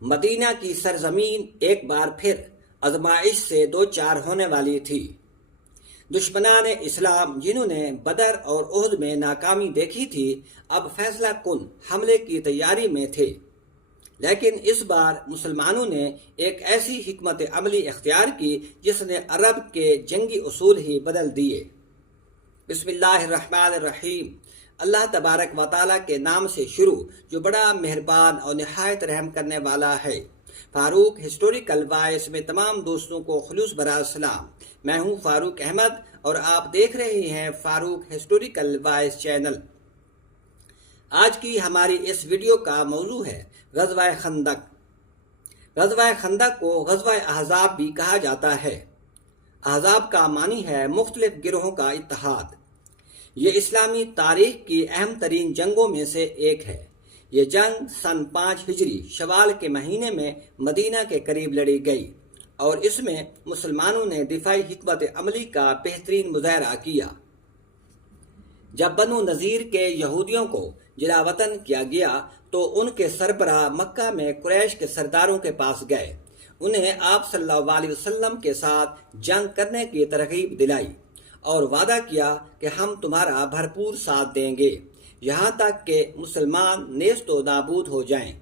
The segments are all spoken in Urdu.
مدینہ کی سرزمین ایک بار پھر آزمائش سے دو چار ہونے والی تھی۔ دشمنان اسلام جنہوں نے بدر اور احد میں ناکامی دیکھی تھی اب فیصلہ کن حملے کی تیاری میں تھے، لیکن اس بار مسلمانوں نے ایک ایسی حکمت عملی اختیار کی جس نے عرب کے جنگی اصول ہی بدل دیے۔ بسم اللہ الرحمن الرحیم۔ اللہ تبارک و تعالیٰ کے نام سے شروع جو بڑا مہربان اور نہایت رحم کرنے والا ہے۔ فاروق ہسٹوریکل وائس میں تمام دوستوں کو خلوص برا سلام۔ میں ہوں فاروق احمد اور آپ دیکھ رہے ہیں فاروق ہسٹوریکل وائس چینل۔ آج کی ہماری اس ویڈیو کا موضوع ہے غزوہ خندق۔ غزوہ خندق کو غزوہ احزاب بھی کہا جاتا ہے۔ احزاب کا معنی ہے مختلف گروہوں کا اتحاد۔ یہ اسلامی تاریخ کی اہم ترین جنگوں میں سے ایک ہے۔ یہ جنگ سن 5 ہجری شوال کے مہینے میں مدینہ کے قریب لڑی گئی اور اس میں مسلمانوں نے دفاعی حکمت عملی کا بہترین مظاہرہ کیا۔ جب بنو نذیر کے یہودیوں کو جلا وطن کیا گیا تو ان کے سربراہ مکہ میں قریش کے سرداروں کے پاس گئے، انہیں آپ صلی اللہ علیہ وسلم کے ساتھ جنگ کرنے کی ترغیب دلائی اور وعدہ کیا کہ ہم تمہارا بھرپور ساتھ دیں گے یہاں تک کہ مسلمان نیست و نابود ہو جائیں۔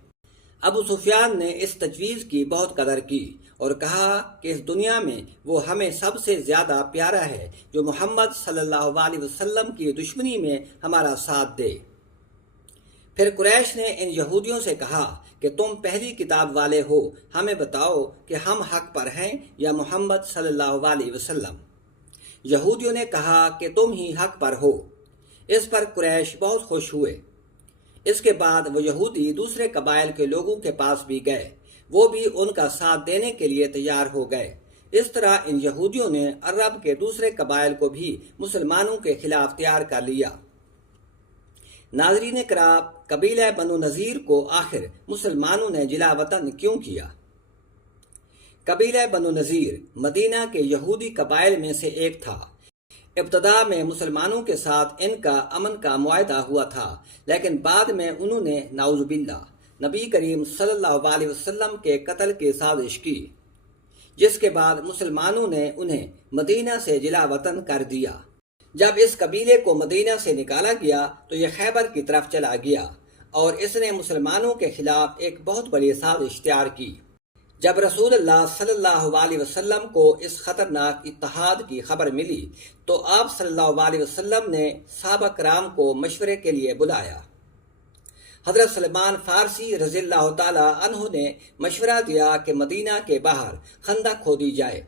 ابو سفیان نے اس تجویز کی بہت قدر کی اور کہا کہ اس دنیا میں وہ ہمیں سب سے زیادہ پیارا ہے جو محمد صلی اللہ علیہ وسلم کی دشمنی میں ہمارا ساتھ دے۔ پھر قریش نے ان یہودیوں سے کہا کہ تم پہلی کتاب والے ہو، ہمیں بتاؤ کہ ہم حق پر ہیں یا محمد صلی اللہ علیہ وسلم۔ یہودیوں نے کہا کہ تم ہی حق پر ہو۔ اس پر قریش بہت خوش ہوئے۔ اس کے بعد وہ یہودی دوسرے قبائل کے لوگوں کے پاس بھی گئے، وہ بھی ان کا ساتھ دینے کے لیے تیار ہو گئے۔ اس طرح ان یہودیوں نے عرب کے دوسرے قبائل کو بھی مسلمانوں کے خلاف تیار کر لیا۔ ناظرین کرام، قبیلہ بنو نذیر کو آخر مسلمانوں نے جلا وطن کیوں کیا؟ قبیلہ بنو نذیر مدینہ کے یہودی قبائل میں سے ایک تھا۔ ابتدا میں مسلمانوں کے ساتھ ان کا امن کا معاہدہ ہوا تھا، لیکن بعد میں انہوں نے نعوذ باللہ نبی کریم صلی اللہ علیہ وسلم کے قتل کی سازش کی، جس کے بعد مسلمانوں نے انہیں مدینہ سے جلا وطن کر دیا۔ جب اس قبیلے کو مدینہ سے نکالا گیا تو یہ خیبر کی طرف چلا گیا اور اس نے مسلمانوں کے خلاف ایک بہت بڑی سازش تیار کی۔ جب رسول اللہ صلی اللہ علیہ وسلم کو اس خطرناک اتحاد کی خبر ملی تو آپ صلی اللہ علیہ وسلم نے صحابہ کرام کو مشورے کے لیے بلایا۔ حضرت سلمان فارسی رضی اللہ تعالی عنہ نے مشورہ دیا کہ مدینہ کے باہر خندق کھودی جائے۔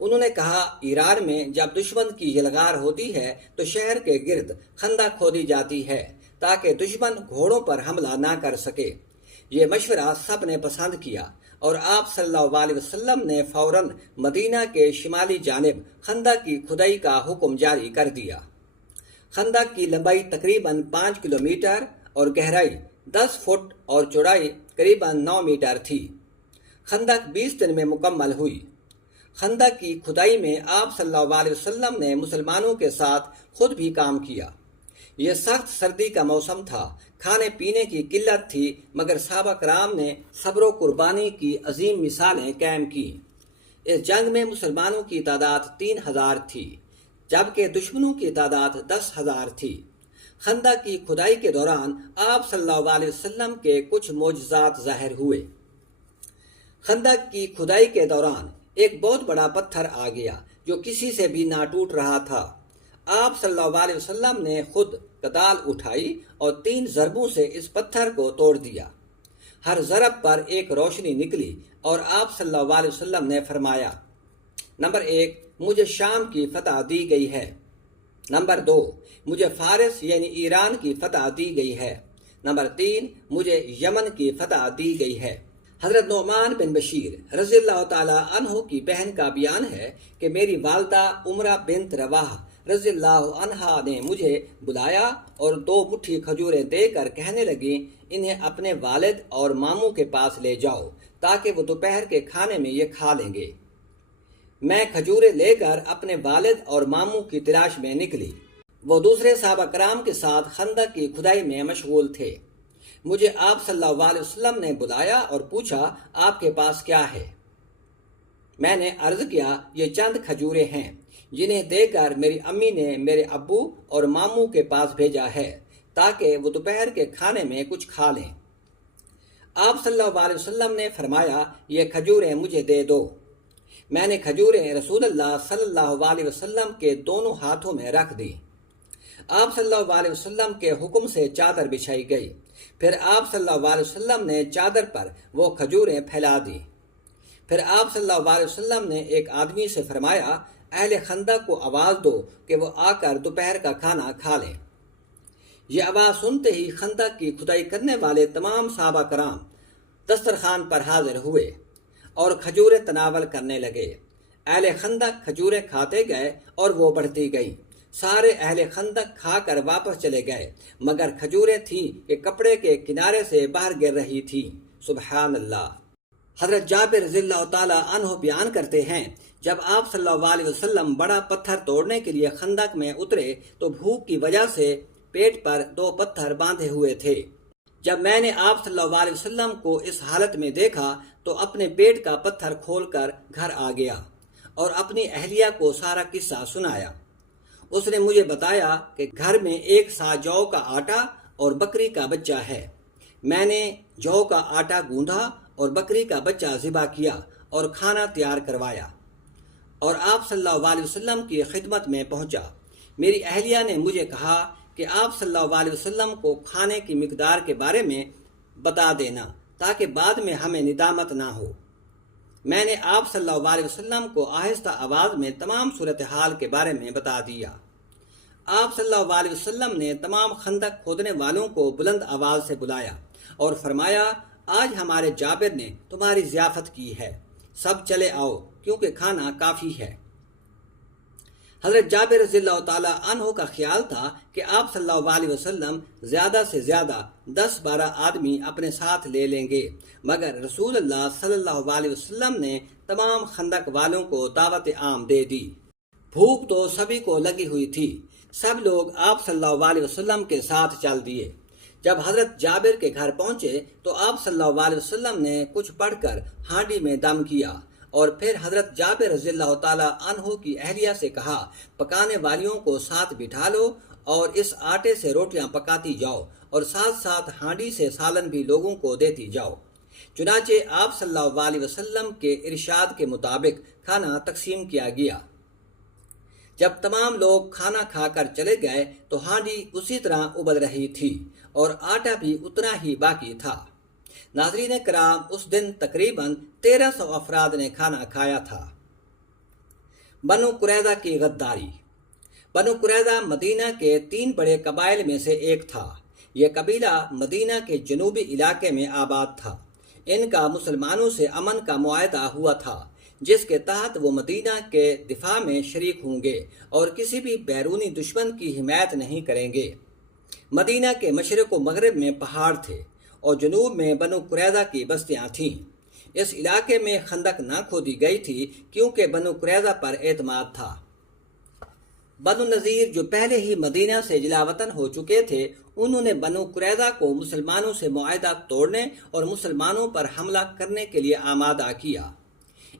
انہوں نے کہا ایران میں جب دشمن کی یلغار ہوتی ہے تو شہر کے گرد خندق کھودی جاتی ہے تاکہ دشمن گھوڑوں پر حملہ نہ کر سکے۔ یہ مشورہ سب نے پسند کیا اور آپ صلی اللہ علیہ وسلم نے فوراً مدینہ کے شمالی جانب خندق کی کھدائی کا حکم جاری کر دیا۔ خندق کی لمبائی تقریباً 5 کلومیٹر اور گہرائی 10 فٹ اور چوڑائی قریباً 9 میٹر تھی۔ خندق 20 دن میں مکمل ہوئی۔ خندق کی کھدائی میں آپ صلی اللہ علیہ وسلم نے مسلمانوں کے ساتھ خود بھی کام کیا۔ یہ سخت سردی کا موسم تھا، کھانے پینے کی قلت تھی، مگر صحابہ کرام نے صبر و قربانی کی عظیم مثالیں قائم کی۔ اس جنگ میں مسلمانوں کی تعداد 3000 تھی، جبکہ دشمنوں کی تعداد 10,000 تھی۔ خندق کی کھدائی کے دوران آپ صلی اللہ علیہ وسلم کے کچھ معجزات ظاہر ہوئے۔ خندق کی کھدائی کے دوران ایک بہت بڑا پتھر آ گیا جو کسی سے بھی نہ ٹوٹ رہا تھا۔ آپ صلی اللہ علیہ وسلم نے خود کدال اٹھائی اور 3 ضربوں سے اس پتھر کو توڑ دیا۔ ہر ضرب پر ایک روشنی نکلی اور آپ صلی اللہ علیہ وسلم نے فرمایا، نمبر 1 مجھے شام کی فتح دی گئی ہے، نمبر 2 مجھے فارس یعنی ایران کی فتح دی گئی ہے، نمبر 3 مجھے یمن کی فتح دی گئی ہے۔ حضرت نعمان بن بشیر رضی اللہ تعالی عنہ کی بہن کا بیان ہے کہ میری والدہ عمرہ بنت رواح رضی اللہ عنہا نے مجھے بلایا اور 2 مٹھی کھجوریں دے کر کہنے لگیں انہیں اپنے والد اور ماموں کے پاس لے جاؤ تاکہ وہ دوپہر کے کھانے میں یہ کھا لیں گے۔ میں کھجوریں لے کر اپنے والد اور ماموں کی تلاش میں نکلی۔ وہ دوسرے صحابہ کرام کے ساتھ خندق کی کھدائی میں مشغول تھے۔ مجھے آپ صلی اللہ علیہ وسلم نے بلایا اور پوچھا آپ کے پاس کیا ہے؟ میں نے عرض کیا یہ چند کھجوریں ہیں جنہیں دے کر میری امی نے میرے ابو اور ماموں کے پاس بھیجا ہے تاکہ وہ دوپہر کے کھانے میں کچھ کھا لیں۔ آپ صلی اللہ علیہ وسلم نے فرمایا یہ کھجوریں مجھے دے دو۔ میں نے کھجوریں رسول اللہ صلی اللہ علیہ وسلم کے دونوں ہاتھوں میں رکھ دی۔ آپ صلی اللہ علیہ وسلم کے حکم سے چادر بچھائی گئی، پھر آپ صلی اللہ علیہ وسلم نے چادر پر وہ کھجوریں پھیلا دی۔ پھر آپ صلی اللہ علیہ وسلم نے ایک آدمی سے فرمایا اہل خندق کو آواز دو کہ وہ آ کر دوپہر کا کھانا کھا لیں۔ یہ آواز سنتے ہی خندق کی کھدائی کرنے والے تمام صحابہ کرام دسترخوان پر حاضر ہوئے اور کھجوریں تناول کرنے لگے۔ اہل خندق کھجوریں کھاتے گئے اور وہ بڑھتی گئیں۔ سارے اہل خندق کھا کر واپس چلے گئے مگر کھجوریں تھیں کہ کپڑے کے کنارے سے باہر گر رہی تھیں۔ سبحان اللہ۔ حضرت جابر رضی اللہ تعالیٰ عنہ بیان کرتے ہیں جب آپ صلی اللہ علیہ وسلم بڑا پتھر توڑنے کے لیے خندق میں اترے تو بھوک کی وجہ سے پیٹ پر 2 پتھر باندھے ہوئے تھے۔ جب میں نے آپ صلی اللہ علیہ وسلم کو اس حالت میں دیکھا تو اپنے پیٹ کا پتھر کھول کر گھر آ گیا اور اپنی اہلیہ کو سارا قصہ سنایا۔ اس نے مجھے بتایا کہ گھر میں 1 سا جو کا آٹا اور بکری کا بچہ ہے۔ میں نے جو کا آٹا گوندھا اور بکری کا بچہ ذبح کیا اور کھانا تیار کروایا اور آپ صلی اللہ علیہ وسلم کی خدمت میں پہنچا۔ میری اہلیہ نے مجھے کہا کہ آپ صلی اللہ علیہ وسلم کو کھانے کی مقدار کے بارے میں بتا دینا تاکہ بعد میں ہمیں ندامت نہ ہو۔ میں نے آپ صلی اللہ علیہ وسلم کو آہستہ آواز میں تمام صورتحال کے بارے میں بتا دیا۔ آپ صلی اللہ علیہ وسلم نے تمام خندق کھودنے والوں کو بلند آواز سے بلایا اور فرمایا آج ہمارے جابر نے تمہاری ضیافت کی ہے، سب چلے آؤ کیونکہ کھانا کافی ہے۔ حضرت جابر رضی اللہ تعالیٰ عنہ کا خیال تھا کہ آپ صلی اللہ علیہ وسلم زیادہ سے زیادہ 10-12 آدمی اپنے ساتھ لے لیں گے مگر رسول اللہ صلی اللہ علیہ وسلم نے تمام خندق والوں کو دعوت عام دے دی۔ بھوک تو سبھی کو لگی ہوئی تھی، سب لوگ آپ صلی اللہ علیہ وسلم کے ساتھ چل دیے۔ جب حضرت جابر کے گھر پہنچے تو آپ صلی اللہ علیہ وسلم نے کچھ پڑھ کر ہانڈی میں دم کیا اور پھر حضرت جابر رضی اللہ تعالیٰ عنہ کی اہلیہ سے کہا پکانے والیوں کو ساتھ بٹھا لو اور اس آٹے سے روٹیاں پکاتی جاؤ اور ساتھ ساتھ ہانڈی سے سالن بھی لوگوں کو دیتی جاؤ۔ چنانچہ آپ صلی اللہ علیہ وسلم کے ارشاد کے مطابق کھانا تقسیم کیا گیا۔ جب تمام لوگ کھانا کھا کر چلے گئے تو ہانڈی اسی طرح ابل رہی تھی اور آٹا بھی اتنا ہی باقی تھا۔ ناظرین کرام، اس دن تقریباً 1300 افراد نے کھانا کھایا تھا۔ بنو قریظہ کی غداری۔ بنو قریظہ مدینہ کے 3 بڑے قبائل میں سے ایک تھا۔ یہ قبیلہ مدینہ کے جنوبی علاقے میں آباد تھا۔ ان کا مسلمانوں سے امن کا معاہدہ ہوا تھا جس کے تحت وہ مدینہ کے دفاع میں شریک ہوں گے اور کسی بھی بیرونی دشمن کی حمایت نہیں کریں گے۔ مدینہ کے مشرق و مغرب میں پہاڑ تھے اور جنوب میں بنو قریظہ کی بستیاں تھیں۔ اس علاقے میں خندق نہ کھودی گئی تھی کیونکہ بنو قریظہ پر اعتماد تھا۔ بنو نذیر جو پہلے ہی مدینہ سے جلا وطن ہو چکے تھے، انہوں نے بنو قریظہ کو مسلمانوں سے معاہدہ توڑنے اور مسلمانوں پر حملہ کرنے کے لیے آمادہ کیا۔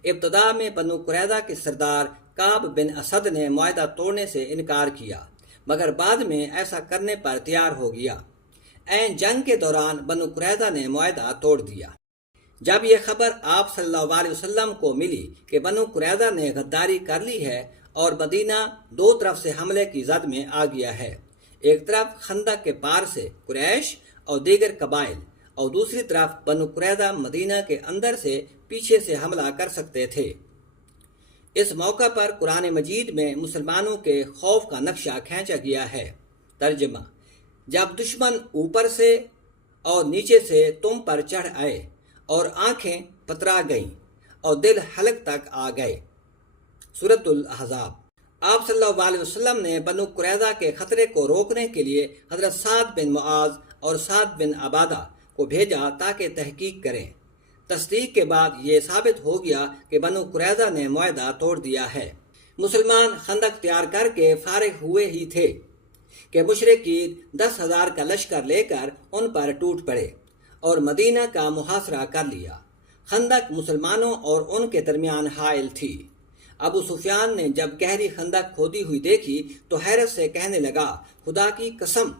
ابتدا میں بنو قریظہ کے سردار کعب بن اسد نے معاہدہ توڑنے سے انکار کیا مگر بعد میں ایسا کرنے پر تیار ہو گیا۔ عین جنگ کے دوران بنو قریظہ نے معاہدہ توڑ دیا۔ جب یہ خبر آپ صلی اللہ علیہ وسلم کو ملی کہ بنو قریظہ نے غداری کر لی ہے اور مدینہ 2 طرف سے حملے کی زد میں آ گیا ہے، ایک طرف خندق کے پار سے قریش اور دیگر قبائل اور دوسری طرف بنو قریظہ مدینہ کے اندر سے پیچھے سے حملہ کر سکتے تھے۔ اس موقع پر قرآن مجید میں مسلمانوں کے خوف کا نقشہ کھینچا گیا ہے۔ ترجمہ: جب دشمن اوپر سے اور نیچے سے تم پر چڑھ آئے اور آنکھیں پترا گئیں اور دل حلق تک آ گئے۔ سورۃ الاحزاب۔ آپ صلی اللہ علیہ وسلم نے بنو قریظہ کے خطرے کو روکنے کے لیے حضرت سعد بن معاذ اور سعد بن عبادہ کو بھیجا تاکہ تحقیق کریں۔ تصدیق کے بعد یہ ثابت ہو گیا کہ بنو قریظہ نے معاہدہ توڑ دیا ہے۔ مسلمان خندق تیار کر کے فارغ ہوئے ہی تھے کہ مشرکین 10,000 کا لشکر لے کر ان پر ٹوٹ پڑے اور مدینہ کا محاصرہ کر لیا۔ خندق مسلمانوں اور ان کے درمیان حائل تھی۔ ابو سفیان نے جب گہری خندق کھودی ہوئی دیکھی تو حیرت سے کہنے لگا، خدا کی قسم،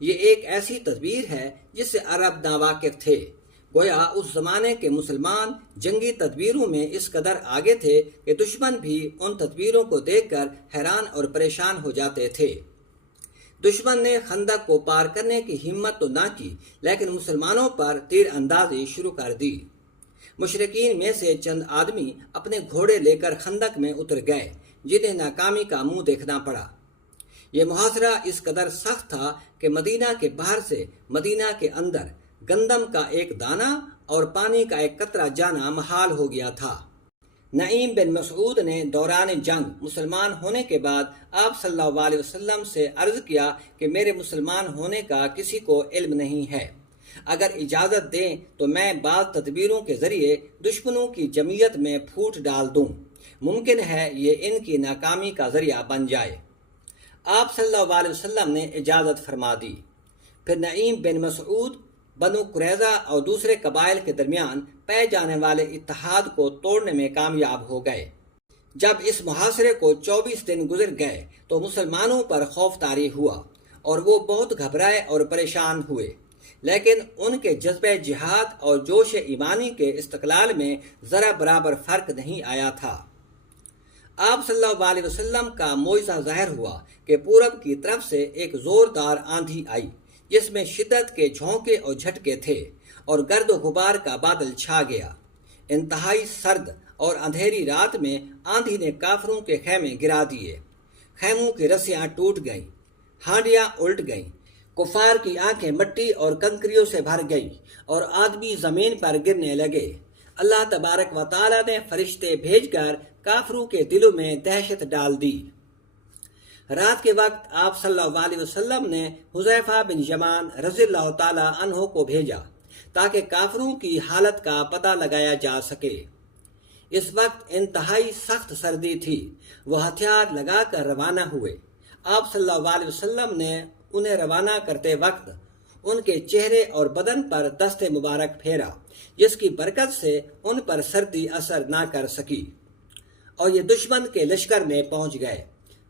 یہ ایک ایسی تدبیر ہے جس سے عرب ناواقف تھے۔ گویا اس زمانے کے مسلمان جنگی تدبیروں میں اس قدر آگے تھے کہ دشمن بھی ان تدبیروں کو دیکھ کر حیران اور پریشان ہو جاتے تھے۔ دشمن نے خندق کو پار کرنے کی ہمت تو نہ کی، لیکن مسلمانوں پر تیر اندازی شروع کر دی۔ مشرکین میں سے چند آدمی اپنے گھوڑے لے کر خندق میں اتر گئے، جنہیں ناکامی کا منہ دیکھنا پڑا۔ یہ محاصرہ اس قدر سخت تھا کہ مدینہ کے باہر سے مدینہ کے اندر گندم کا ایک دانہ اور پانی کا ایک قطرہ جانا محال ہو گیا تھا۔ نعیم بن مسعود نے دوران جنگ مسلمان ہونے کے بعد آپ صلی اللہ علیہ وسلم سے عرض کیا کہ میرے مسلمان ہونے کا کسی کو علم نہیں ہے، اگر اجازت دیں تو میں بعض تدبیروں کے ذریعے دشمنوں کی جمعیت میں پھوٹ ڈال دوں، ممکن ہے یہ ان کی ناکامی کا ذریعہ بن جائے۔ آپ صلی اللہ علیہ وسلم نے اجازت فرما دی۔ پھر نعیم بن مسعود بنو قریظہ اور دوسرے قبائل کے درمیان پائے جانے والے اتحاد کو توڑنے میں کامیاب ہو گئے۔ جب اس محاصرے کو 24 دن گزر گئے تو مسلمانوں پر خوف طاری ہوا اور وہ بہت گھبرائے اور پریشان ہوئے، لیکن ان کے جذبہ جہاد اور جوش ایمانی کے استقلال میں ذرا برابر فرق نہیں آیا تھا۔ آپ صلی اللہ علیہ وسلم کا معجزہ ظاہر ہوا کہ پورب کی طرف سے ایک زوردار آندھی آئی، جس میں شدت کے جھونکے اور جھٹکے تھے اور گرد و غبار کا بادل چھا گیا۔ انتہائی سرد اور اندھیری رات میں آندھی نے کافروں کے خیمے گرا دیے، خیموں کی رسیاں ٹوٹ گئیں، ہانڈیاں الٹ گئیں، کفار کی آنکھیں مٹی اور کنکریوں سے بھر گئیں اور آدمی زمین پر گرنے لگے۔ اللہ تبارک و تعالی نے فرشتے بھیج کر کافروں کے دلوں میں دہشت ڈال دی۔ رات کے وقت آپ صلی اللہ علیہ وسلم نے حذیفہ بن یمان رضی اللہ تعالی عنہ کو بھیجا تاکہ کافروں کی حالت کا پتہ لگایا جا سکے۔ اس وقت انتہائی سخت سردی تھی۔ وہ ہتھیار لگا کر روانہ ہوئے۔ آپ صلی اللہ علیہ وسلم نے انہیں روانہ کرتے وقت ان کے چہرے اور بدن پر دست مبارک پھیرا، جس کی برکت سے ان پر سردی اثر نہ کر سکی، اور یہ دشمن کے لشکر میں پہنچ گئے۔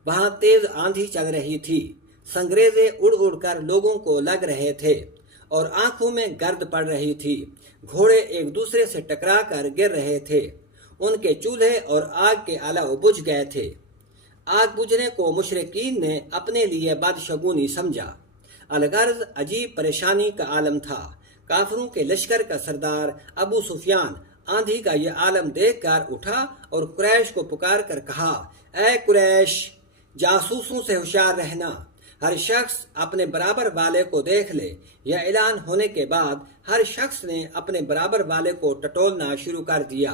وہاں تیز آندھی چل رہی تھی، سنگریزے اڑ اڑ کر لوگوں کو لگ رہے تھے اور آنکھوں میں گرد پڑ رہی تھی۔ گھوڑے ایک دوسرے سے ٹکرا کر گر رہے تھے۔ ان کے چولہے اور آگ کے علو بجھ گئے تھے۔ آگ بجھنے کو مشرکین نے اپنے لیے بدشگونی سمجھا۔ الغرض عجیب پریشانی کا عالم تھا۔ کافروں کے لشکر کا سردار ابو سفیان آندھی کا یہ عالم دیکھ کر اٹھا اور قریش کو پکار کر کہا، اے قریش، جاسوسوں سے ہوشیار رہنا، ہر شخص اپنے برابر والے کو دیکھ لے۔ یہ اعلان ہونے کے بعد ہر شخص نے اپنے برابر والے کو ٹٹولنا شروع کر دیا۔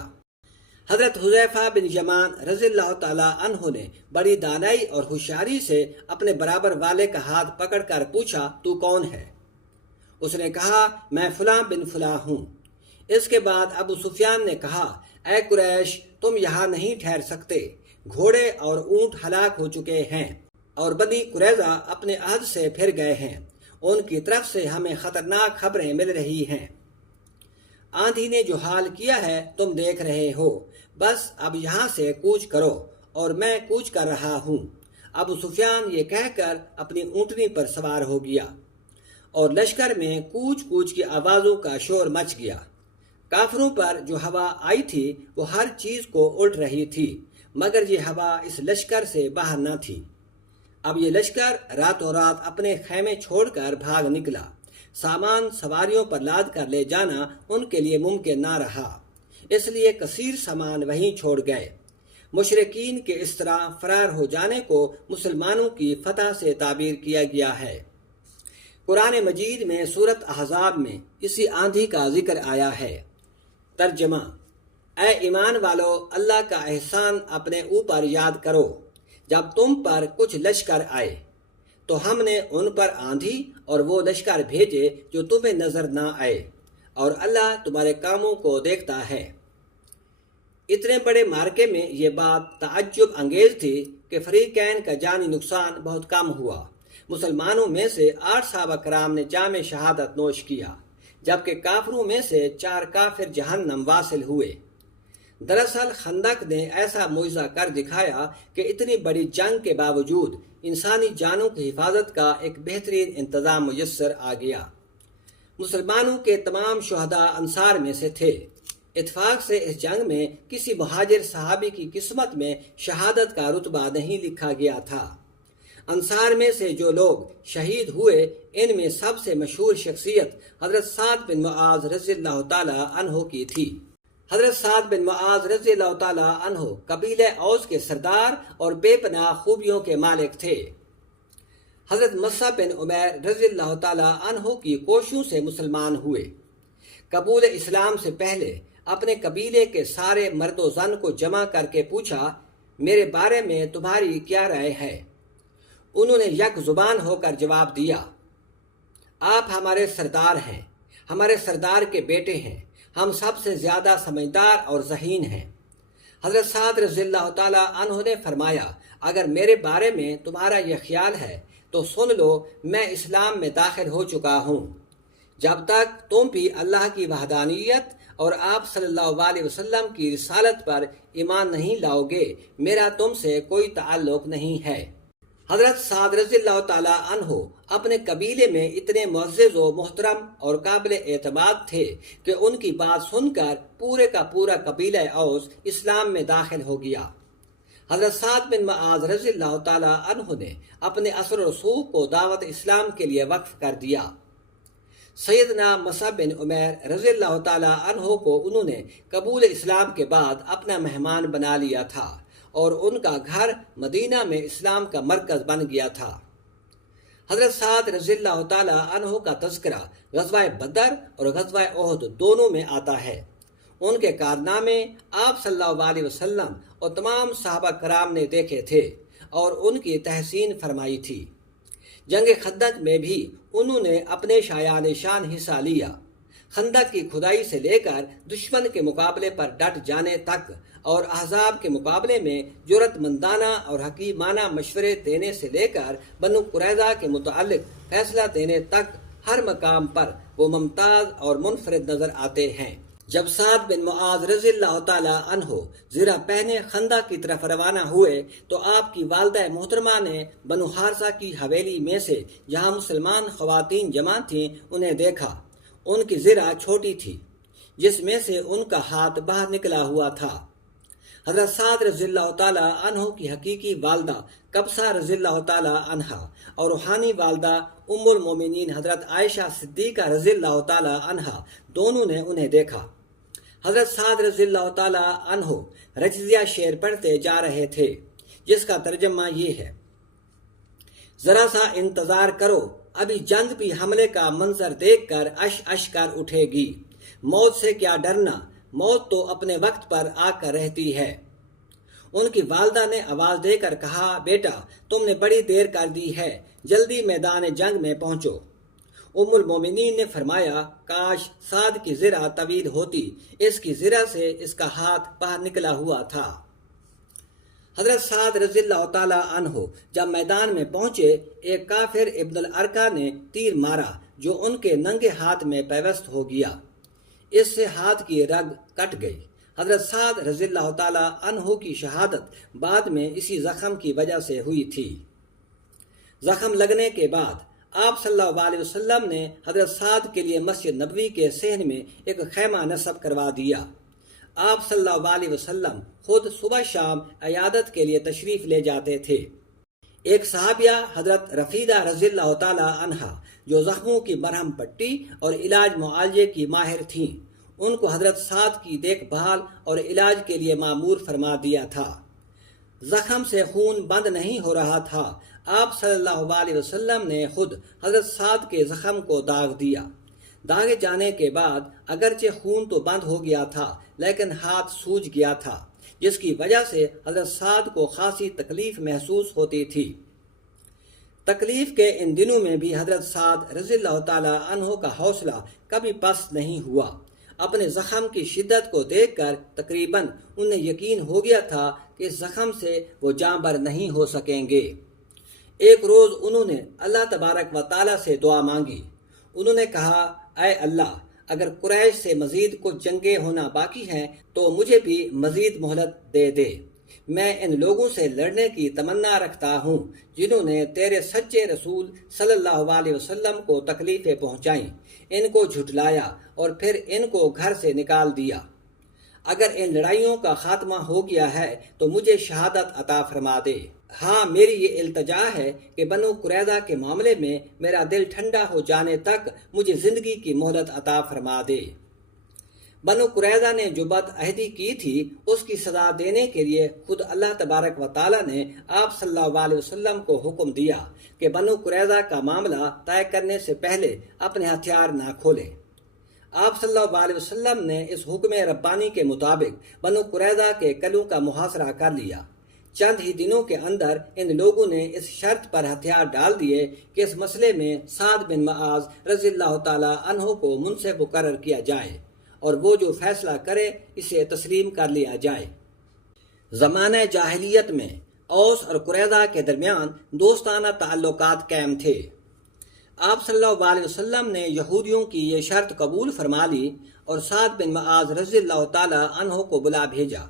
حضرت حذیفہ بن یمان رضی اللہ تعالی عنہ نے بڑی دانائی اور ہوشیاری سے اپنے برابر والے کا ہاتھ پکڑ کر پوچھا، تو کون ہے؟ اس نے کہا، میں فلاں بن فلاں ہوں۔ اس کے بعد ابو سفیان نے کہا، اے قریش، تم یہاں نہیں ٹھہر سکتے، گھوڑے اور اونٹ ہلاک ہو چکے ہیں اور بنی قریظہ اپنے عہد سے پھر گئے ہیں، ان کی طرف سے ہمیں خطرناک خبریں مل رہی ہیں۔ آندھی نے جو حال کیا ہے تم دیکھ رہے ہو، بس اب یہاں سے کوچ کرو، اور میں کوچ کر رہا ہوں۔ ابو سفیان یہ کہہ کر اپنی اونٹنی پر سوار ہو گیا اور لشکر میں کوچ کوچ کی آوازوں کا شور مچ گیا۔ کافروں پر جو ہوا آئی تھی وہ ہر چیز کو الٹ رہی تھی، مگر یہ ہوا اس لشکر سے باہر نہ تھی۔ اب یہ لشکر راتوں رات اپنے خیمے چھوڑ کر بھاگ نکلا۔ سامان سواریوں پر لاد کر لے جانا ان کے لیے ممکن نہ رہا، اس لیے کثیر سامان وہیں چھوڑ گئے۔ مشرکین کے اس طرح فرار ہو جانے کو مسلمانوں کی فتح سے تعبیر کیا گیا ہے۔ قرآن مجید میں سورۃ احزاب میں اسی آندھی کا ذکر آیا ہے۔ ترجمہ: اے ایمان والو، اللہ کا احسان اپنے اوپر یاد کرو۔ جب تم پر کچھ لشکر آئے تو ہم نے ان پر آندھی اور وہ لشکر بھیجے جو تمہیں نظر نہ آئے، اور اللہ تمہارے کاموں کو دیکھتا ہے۔ اتنے بڑے مارکے میں یہ بات تعجب انگیز تھی کہ فریقین کا جانی نقصان بہت کم ہوا، مسلمانوں میں سے 8 صحابہ کرام نے جام شہادت نوش کیا، جبکہ کافروں میں سے 4 کافر جہنم واصل ہوئے۔ دراصل خندق نے ایسا معجزہ کر دکھایا کہ اتنی بڑی جنگ کے باوجود انسانی جانوں کی حفاظت کا ایک بہترین انتظام میسر آ گیا۔ مسلمانوں کے تمام شہداء انصار میں سے تھے۔ اتفاق سے اس جنگ میں کسی مہاجر صحابی کی قسمت میں شہادت کا رتبہ نہیں لکھا گیا تھا۔ انصار میں سے جو لوگ شہید ہوئے ان میں سب سے مشہور شخصیت حضرت سعد بن معاذ رضی اللہ تعالی عنہ کی تھی۔ حضرت سعد بن معاذ رضی اللہ تعالی عنہ قبیلہ اوس کے سردار اور بے پناہ خوبیوں کے مالک تھے۔ حضرت مصعب بن عمیر رضی اللہ تعالی عنہ کی کوششوں سے مسلمان ہوئے۔ قبول اسلام سے پہلے اپنے قبیلے کے سارے مرد و زن کو جمع کر کے پوچھا، میرے بارے میں تمہاری کیا رائے ہے؟ انہوں نے یک زبان ہو کر جواب دیا، آپ ہمارے سردار ہیں، ہمارے سردار کے بیٹے ہیں، ہم سب سے زیادہ سمجھدار اور ذہین ہیں۔ حضرت سعد رضی اللہ تعالی عنہ نے فرمایا، اگر میرے بارے میں تمہارا یہ خیال ہے تو سن لو، میں اسلام میں داخل ہو چکا ہوں۔ جب تک تم بھی اللہ کی وحدانیت اور آپ صلی اللہ علیہ وسلم کی رسالت پر ایمان نہیں لاؤ گے، میرا تم سے کوئی تعلق نہیں ہے۔ حضرت سعد رضی اللہ تعالی عنہ اپنے قبیلے میں اتنے معزز و محترم اور قابل اعتماد تھے کہ ان کی بات سن کر پورے کا پورا قبیلہ اوس اسلام میں داخل ہو گیا۔ حضرت سعد بن معاذ رضی اللہ تعالی عنہ نے اپنے اثر و رسوخ کو دعوت اسلام کے لیے وقف کر دیا۔ سیدنا مصعب بن عمیر رضی اللہ تعالی عنہ کو انہوں نے قبول اسلام کے بعد اپنا مہمان بنا لیا تھا اور ان کا گھر مدینہ میں اسلام کا مرکز بن گیا تھا۔ حضرت سعد رضی اللہ تعالی عنہ کا تذکرہ غزوہ بدر اور غزوہ احد دونوں میں آتا ہے۔ ان کے کارنامے آپ صلی اللہ علیہ وسلم اور تمام صحابہ کرام نے دیکھے تھے اور ان کی تحسین فرمائی تھی۔ جنگ خندق میں بھی انہوں نے اپنے شایان شان حصہ لیا۔ خندق کی کھدائی سے لے کر دشمن کے مقابلے پر ڈٹ جانے تک اور احزاب کے مقابلے میں جرأت مندانہ اور حکیمانہ مشورے دینے سے لے کر بنو قریظہ کے متعلق فیصلہ دینے تک ہر مقام پر وہ ممتاز اور منفرد نظر آتے ہیں۔ جب سعد بن معاذ رضی اللہ تعالی عنہ زرہ پہنے خندق کی طرف روانہ ہوئے تو آپ کی والدہ محترمہ نے بنو حارثہ کی حویلی میں سے جہاں مسلمان خواتین جمع تھیں انہیں دیکھا۔ ان کی زرہ چھوٹی تھی جس میں سے ان کا ہاتھ باہر نکلا ہوا تھا۔ حضرت سعد رضی اللہ تعالی عنہ کی حقیقی والدہ قبصہ رضی اللہ تعالی عنہا اور روحانی والدہ ام المومنین حضرت عائشہ صدیقہ رضی اللہ تعالی عنہا دونوں نے انہیں دیکھا۔ حضرت سعد رضی اللہ تعالی عنہ رجزیہ شعر پڑھتے جا رہے تھے جس کا ترجمہ یہ ہے، ذرا سا انتظار کرو، ابھی جنگ بھی حملے کا منظر دیکھ کر اش کر اٹھے گی۔ موت سے کیا ڈرنا، موت تو اپنے وقت پر آ کر رہتی ہے۔ ان کی والدہ نے آواز دے کر کہا، بیٹا تم نے بڑی دیر کر دی ہے، جلدی میدان جنگ میں پہنچو۔ ام المومنین نے فرمایا، کاش سعد کی زرہ طویل ہوتی، اس کی زرہ سے اس کا ہاتھ باہر نکلا ہوا تھا۔ حضرت سعد رضی اللہ تعالی عنہ جب میدان میں پہنچے، ایک کافر ابن الارقہ نے تیر مارا جو ان کے ننگے ہاتھ میں پیوست ہو گیا، اس سے ہاتھ کی رگ کٹ گئی۔ حضرت سعد رضی اللہ تعالی عنہ کی شہادت بعد میں اسی زخم کی وجہ سے ہوئی تھی۔ زخم لگنے کے بعد آپ صلی اللہ علیہ وسلم نے حضرت سعد کے لیے مسجد نبوی کے صحن میں ایک خیمہ نصب کروا دیا۔ آپ صلی اللہ علیہ وسلم خود صبح شام عیادت کے لیے تشریف لے جاتے تھے۔ ایک صحابیہ حضرت رفیدہ رضی اللہ تعالی عنہا جو زخموں کی مرہم پٹی اور علاج معالجے کی ماہر تھیں، ان کو حضرت سعد کی دیکھ بھال اور علاج کے لیے مامور فرما دیا تھا۔ زخم سے خون بند نہیں ہو رہا تھا، آپ صلی اللہ علیہ وسلم نے خود حضرت سعد کے زخم کو داغ دیا۔ داغے جانے کے بعد اگرچہ خون تو بند ہو گیا تھا لیکن ہاتھ سوج گیا تھا، جس کی وجہ سے حضرت سعد کو خاصی تکلیف محسوس ہوتی تھی۔ تکلیف کے ان دنوں میں بھی حضرت سعد رضی اللہ تعالی عنہ کا حوصلہ کبھی پست نہیں ہوا۔ اپنے زخم کی شدت کو دیکھ کر تقریباً انہیں یقین ہو گیا تھا کہ اس زخم سے وہ جاں بر نہیں ہو سکیں گے۔ ایک روز انہوں نے اللہ تبارک و تعالیٰ سے دعا مانگی۔ انہوں نے کہا، اے اللہ، اگر قریش سے مزید کچھ جنگیں ہونا باقی ہیں تو مجھے بھی مزید مہلت دے دے۔ میں ان لوگوں سے لڑنے کی تمنا رکھتا ہوں جنہوں نے تیرے سچے رسول صلی اللہ علیہ وسلم کو تکلیفیں پہنچائیں، ان کو جھٹلایا اور پھر ان کو گھر سے نکال دیا۔ اگر ان لڑائیوں کا خاتمہ ہو گیا ہے تو مجھے شہادت عطا فرما دے۔ ہاں، میری یہ التجا ہے کہ بنو قریظہ کے معاملے میں میرا دل ٹھنڈا ہو جانے تک مجھے زندگی کی مہلت عطا فرما دے۔ بنو قریظہ نے جو بد عہدی کی تھی اس کی سزا دینے کے لیے خود اللہ تبارک و تعالیٰ نے آپ صلی اللہ علیہ وسلم کو حکم دیا کہ بنو قریظہ کا معاملہ طے کرنے سے پہلے اپنے ہتھیار نہ کھولیں۔ آپ صلی اللہ علیہ وسلم نے اس حکم ربانی کے مطابق بنو قریظہ کے قلعوں کا محاصرہ کر لیا۔ چند ہی دنوں کے اندر ان لوگوں نے اس شرط پر ہتھیار ڈال دیے کہ اس مسئلے میں سعد بن معاذ رضی اللہ تعالی عنہ کو منصف مقرر کیا جائے اور وہ جو فیصلہ کرے اسے تسلیم کر لیا جائے۔ زمانہ جاہلیت میں اوس اور قریظہ کے درمیان دوستانہ تعلقات قائم تھے۔ آپ صلی اللہ علیہ وسلم نے یہودیوں کی یہ شرط قبول فرما لی اور سعد بن معاذ رضی اللہ تعالی عنہ کو بلا بھیجا۔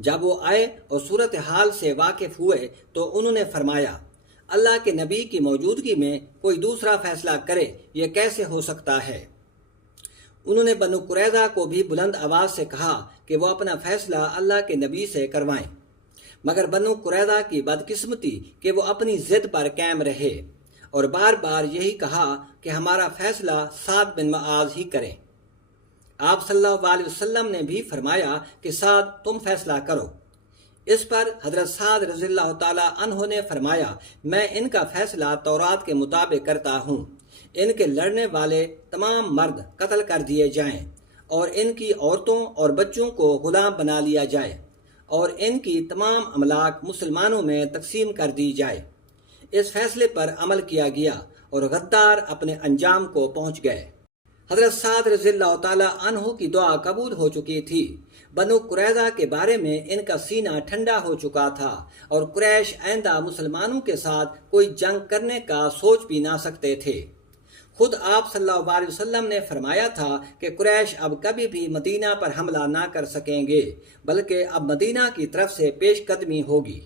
جب وہ آئے اور صورتحال سے واقف ہوئے تو انہوں نے فرمایا، اللہ کے نبی کی موجودگی میں کوئی دوسرا فیصلہ کرے یہ کیسے ہو سکتا ہے؟ انہوں نے بنو قریظہ کو بھی بلند آواز سے کہا کہ وہ اپنا فیصلہ اللہ کے نبی سے کروائیں، مگر بنو قریظہ کی بدقسمتی کہ وہ اپنی ضد پر قائم رہے اور بار بار یہی کہا کہ ہمارا فیصلہ سعد بن معاذ ہی کریں۔ آپ صلی اللہ علیہ وسلم نے بھی فرمایا کہ سعد تم فیصلہ کرو۔ اس پر حضرت سعد رضی اللہ تعالی عنہ نے فرمایا، میں ان کا فیصلہ تورات کے مطابق کرتا ہوں، ان کے لڑنے والے تمام مرد قتل کر دیے جائیں اور ان کی عورتوں اور بچوں کو غلام بنا لیا جائے اور ان کی تمام املاک مسلمانوں میں تقسیم کر دی جائے۔ اس فیصلے پر عمل کیا گیا اور غدار اپنے انجام کو پہنچ گئے۔ حضرت سعد رضی اللہ تعالیٰ عنہ کی دعا قبول ہو چکی تھی۔ بنو قریظہ کے بارے میں ان کا سینہ ٹھنڈا ہو چکا تھا اور قریش آئندہ مسلمانوں کے ساتھ کوئی جنگ کرنے کا سوچ بھی نہ سکتے تھے۔ خود آپ صلی اللہ علیہ وسلم نے فرمایا تھا کہ قریش اب کبھی بھی مدینہ پر حملہ نہ کر سکیں گے بلکہ اب مدینہ کی طرف سے پیش قدمی ہوگی۔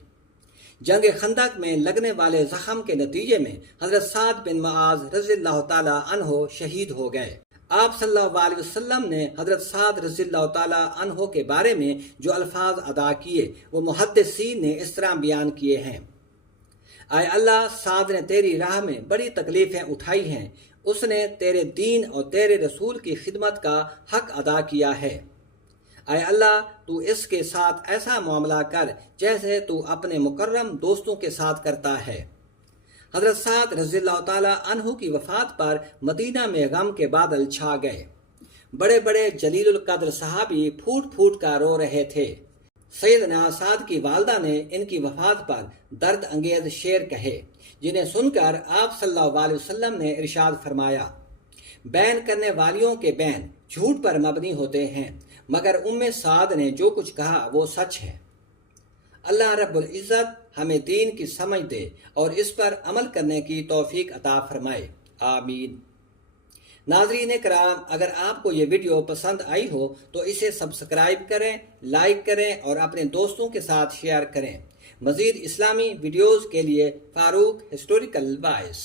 جنگ خندق میں لگنے والے زخم کے نتیجے میں حضرت سعد بن معاذ رضی اللہ تعالی عنہ شہید ہو گئے۔ آپ صلی اللہ علیہ وسلم نے حضرت سعد رضی اللہ تعالی عنہ کے بارے میں جو الفاظ ادا کیے وہ محدثین نے اس طرح بیان کیے ہیں، اے اللہ، سعد نے تیری راہ میں بڑی تکلیفیں اٹھائی ہیں، اس نے تیرے دین اور تیرے رسول کی خدمت کا حق ادا کیا ہے۔ اے اللہ، تو اس کے ساتھ ایسا معاملہ کر جیسے تو اپنے مکرم دوستوں کے ساتھ کرتا ہے۔ حضرت سعد رضی اللہ تعالیٰ عنہ کی وفات پر مدینہ میں غم کے بادل چھا گئے۔ بڑے بڑے جلیل القدر صحابی پھوٹ پھوٹ کر رو رہے تھے۔ سیدنا سعد کی والدہ نے ان کی وفات پر درد انگیز شعر کہے جنہیں سن کر آپ صلی اللہ علیہ وسلم نے ارشاد فرمایا، بین کرنے والیوں کے بین جھوٹ پر مبنی ہوتے ہیں، مگر سعد نے جو کچھ کہا وہ سچ ہے۔ اللہ رب العزت ہمیں دین کی سمجھ دے اور اس پر عمل کرنے کی توفیق عطا فرمائے، آمین۔ ناظرین کرام، اگر آپ کو یہ ویڈیو پسند آئی ہو تو اسے سبسکرائب کریں، لائک کریں اور اپنے دوستوں کے ساتھ شیئر کریں۔ مزید اسلامی ویڈیوز کے لیے فاروق ہسٹوریکل وائس